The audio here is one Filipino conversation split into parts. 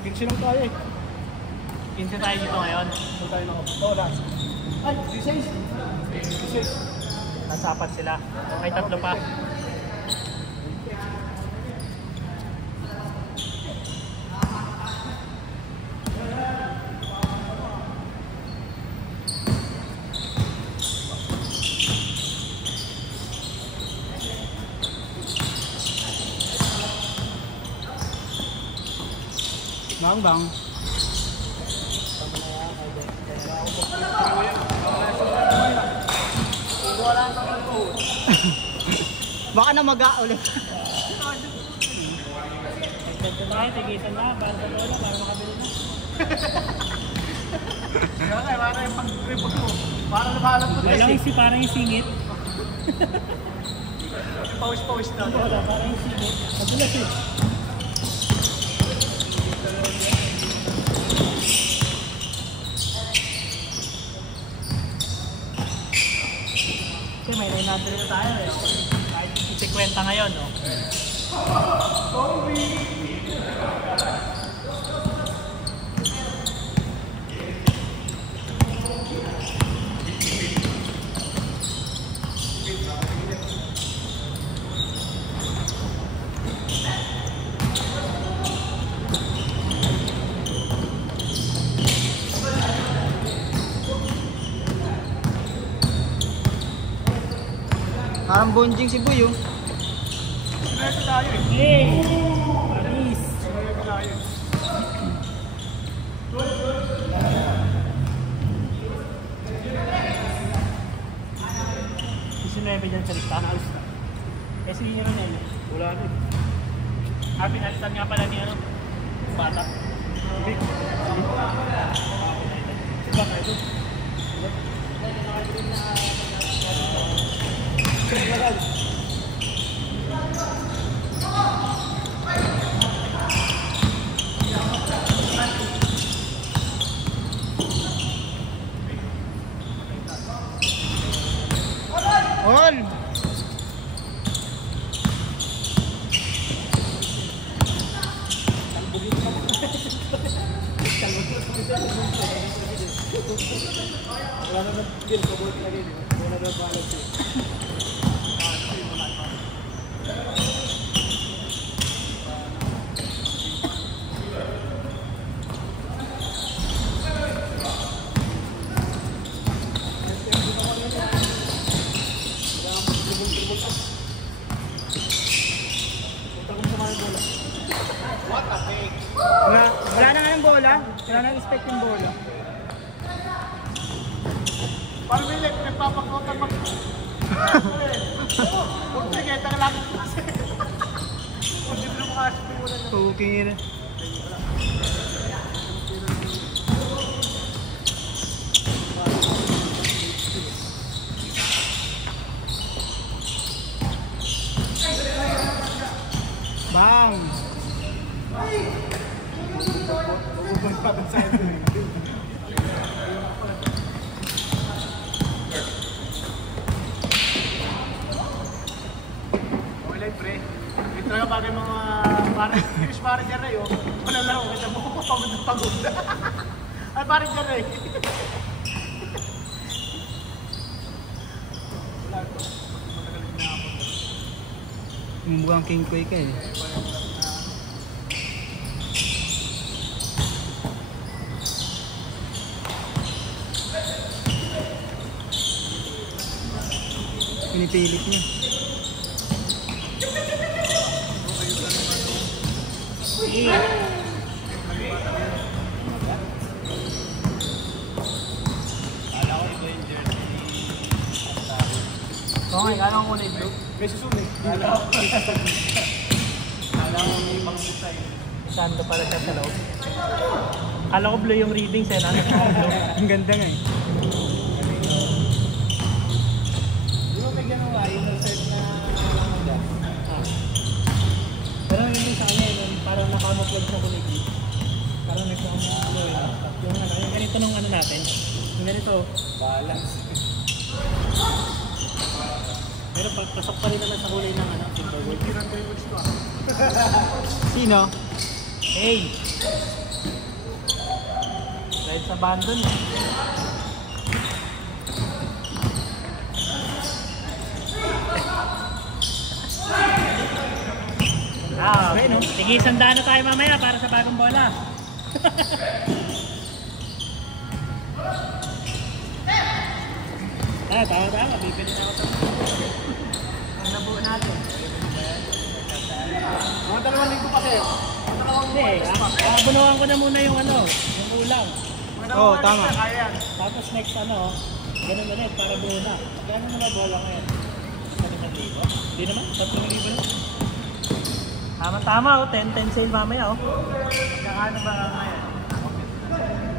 15 lang tayo eh. 15 tayo dito ngayon. Ito tayo last. Ay, 16. Nasa apat sila. May tatlo pa. Bang. Baka na maga ulit. Tigisan na, para sa lola, para makabili na. Kaya para yung pag-report mo. Para nabahalang ko Walang parang yung singit. Pawis na. Wala, parang yung singit. Madulas eh. Kasi may 900 na tayo eh. Kahit 50 ngayon, no? Parang bonjing si Buyo. Sinayos tayo eh. Hey! Paris! Sinayos tayo. Dyan sa lista. Eh si Hero na yun. Wala na eh. Pinalitan nga pala ni ano? Bata. Hindi. Diba ka ito? All! Wala na din, pabulit na rin. Wala na balance eh. Wala na nga yung bola. Wala na expect yung bola. Parang may nagpapakotan mag... Huwag sige, taga lang kasi. Huwag din mo kasi bola. Tukingin na. Bang! Okay, pre. Ito nga bagay mga parang English parang dyan rin, oh. Wala lang, kita mo ko pagod. Ay, parang dyan rin. Mukhang king koy ka eh. Pinipilit niya. Okay, anong kulay blue? May susunod. Kala ko may ibang design. Sando pala siya sa loob. Kala ko blue yung readings eh, nanak ko blue. Ang ganda nga eh. Di ba may ganawa yung set na maganda? Pero yung sa kanya, parang naka-upload sa kulay blue. Parang nagka-upload yung ano, yung ganito nung ano natin. Yung ganito. Balance. Pero pasok pa rin naman sa kulay ng ano, silver gold. Sino? Hey! Dahil sa abandon eh. Okay, no? Sige, sandaan na tayo mamaya para sa bagong bola. Tama. Bibili na ako sa ang nabuo natin. Mga 2 linggo pa kayo. Hindi, abunuhan ko na muna yung yung ulang. Oo, tama. Kaya yan. Tapos next ganun ulit para buo na. Gano'n na bola ngayon? 1,000? Hindi naman, 3,000 na. Tama, 10 sale mamaya Kakaano ba ngayon?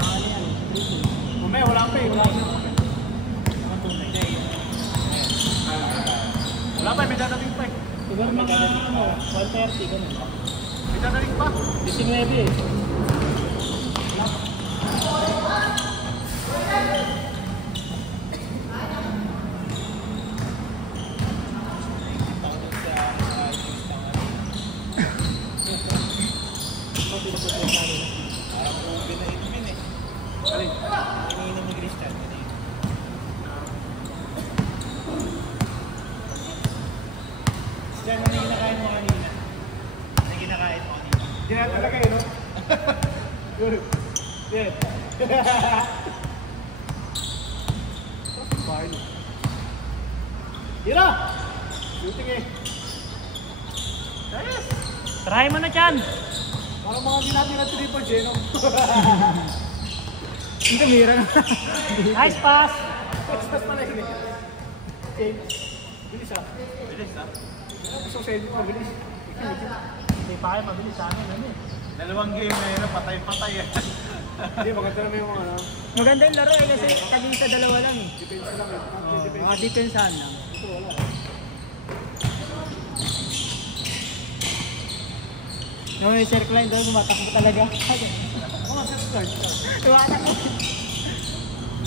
Ano yan? Mamaya, wala pa eh. Wala pa, may dadating pa eh. Siguro mga 130, ganun. May dadating pa. 19 eh. Iniinom ni Christian. Diyan, ano yung kinakain mo kanina? Ano yung kinakain mo kanina? Diyan talaga eh, no? Good. Good. Fine. Tira! Shooting eh. Yes! Try mo na dyan! Parang mga hindi natin na 3 points eh, no? Hindi kamira na. Nice pass! Express pala yun eh. James. Bilis ah. Bilis ah. Gusto ko sa edit mo, bilis. Hindi pa kayo mabilis sa amin. 2 game na yun, patay-patay eh. Hindi, maganda naman yung mga Maganda yung laro kasi taging sa dalawa lang eh. defense lang eh. Mga depensahan lang. Ito wala. Yung may circle line doon, tumatakbo talaga. Mga set card. Tumatak ko.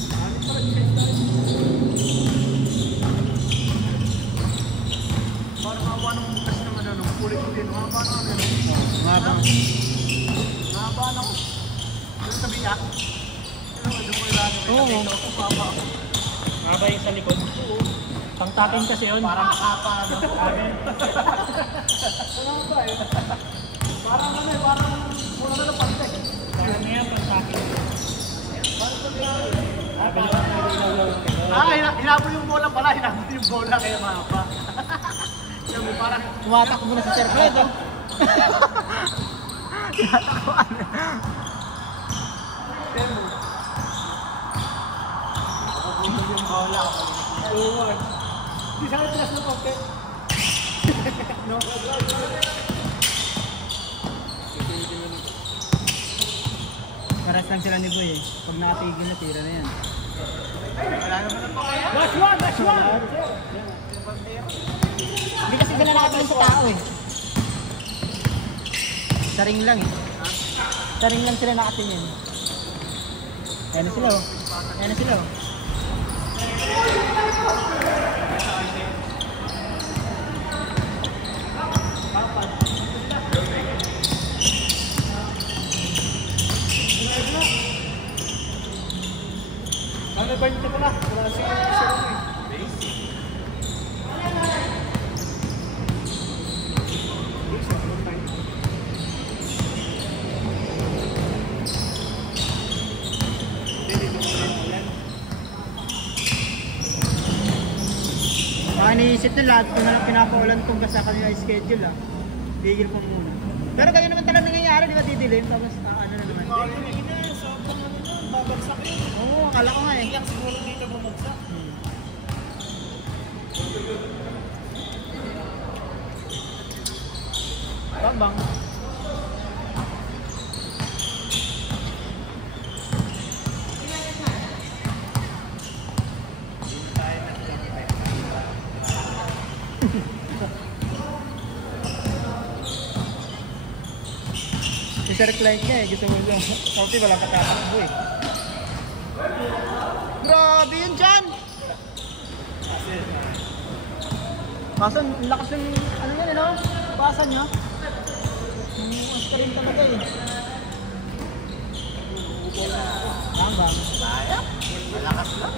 Anit pala defense tayo. Parang mawa ng bukas naman ano, kulit ko din. Mahaba na ano yun. Mabang. Mahaba na ko. Ano sabi niya? Ano, doon ko ilagay. Oo. Ito, papa. Maba yung sa likod. Pang-tapping kasi yun. Parang kapa, no? Ano ba eh? Parang ano eh, parang mula na ng pantek. Parang yan, pang-tapping. Parang sabi hinabol yung bola pala, hinabol yung bola kaya mahaba. Yung parang Tumatak mo na sa circle line, oh. tinatakbuhan. Temo. Nakabulog yung bola. Oo. Di sana tilas ng konti. No? Paras lang sila ni Boy eh. Pag nakatigil na, tira na yan. Wala naman na pa kaya. Last one! Hindi kasi sila nakatingin sa tao eh. Saring lang eh. Saring lang sila nakatingin. Ayan na sila oh. Ayan na sila oh. Ano ba yung tipo na? Wala si Sherman eh. Iniisip nila, kung na pinapaulan kung sa kanila schedule tigil pa muna. Pero ganyan naman talaga nangyayari, di ba didilim? Tapos ano na naman. Sobrang ano nun, babagsak yun. Oo, akala ko nga eh. Iyak siguro dito bumagsak. Bang. Si Sir Clyde niya eh, gusto mo siya. Sorry, wala katatakbo eh. Grabe yun dyan! Kaso, ang lakas ng ano yan eh no? Basan niya. Ang rin talaga eh. Kaya? Malakas lang.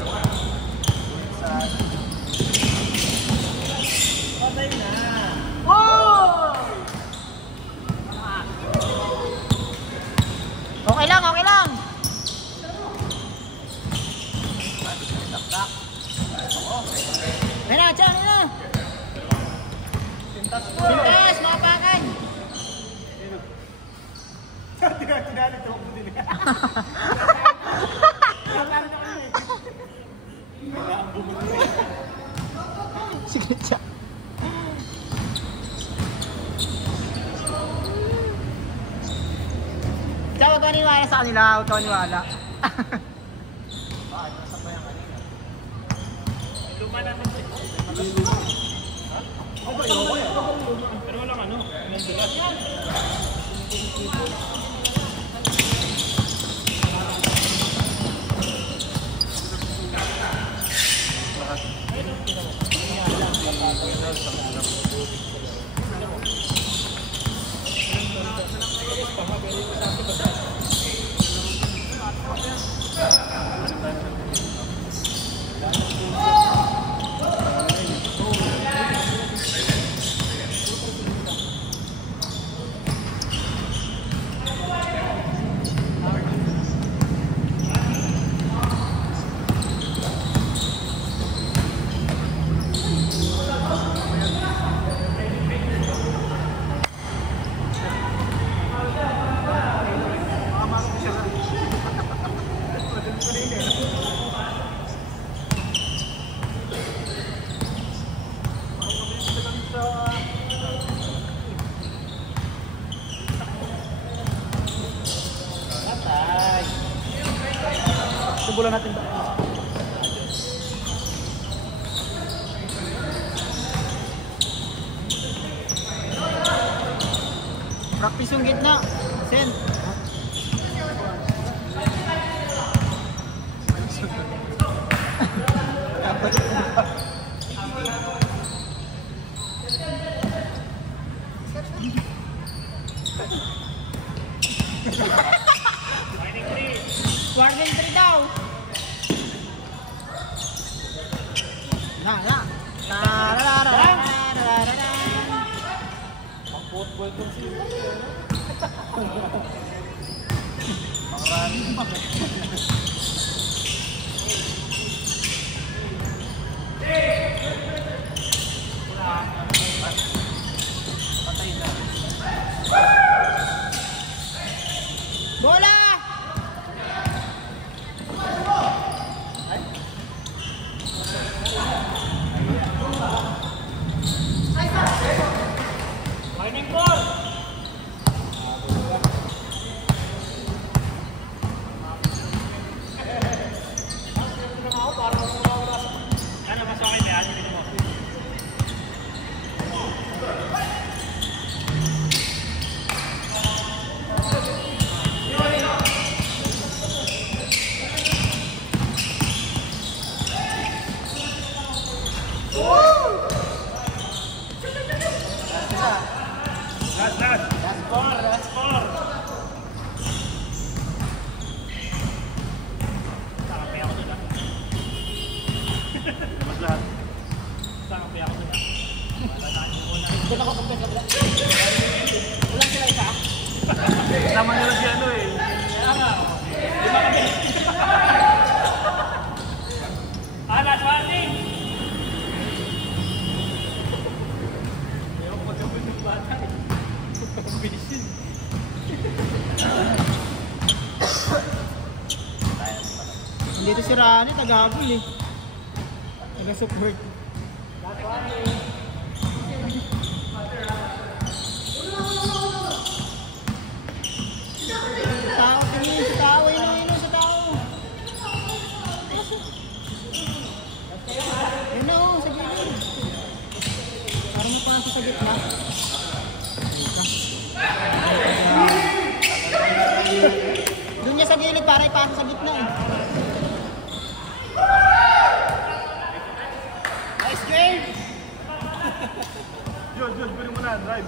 Patay na. Wow! Okay lang, okay lang. Ayun na, tiyan, ayun na. Tintas ko. Sintas, mapakan. Tinali, tumakbo din. Sige, tiyan. Tiyan, huwag ka maniwala sa kanila, huwag ka maniwala. Bakit? Nasa pa yan kanina. Luma naman siya. Pero walang ano. Walang bigas. Subulan natin ba? Practice yung gitna. Send. Warning 3 daw. Na. Pang-football kung sino. Makarami pa. Patay na. Bola! Mining ball! Ano ba sa akin? May asin mo. Last four. Sakapi ako doon. Mas lahat. Sakapi ako doon. Wala tayong muna. Doon ako pagpes kabila. Ulang sila isa. Sama nila si ano eh. Kaya nga. Lima kami. Last warning! Ayaw pagkabit ng bata eh. Pagkabilis yun. Dito si Rani, taga-agul eh. Taga-support. Tao, tingin sa tao, ino sa tao. Ayun na sa gilid. Parang mapasa sa gitna. Doon niya sa gilid para ipasa sa gitna eh. Nice game! Jun, pwede mo na, drive.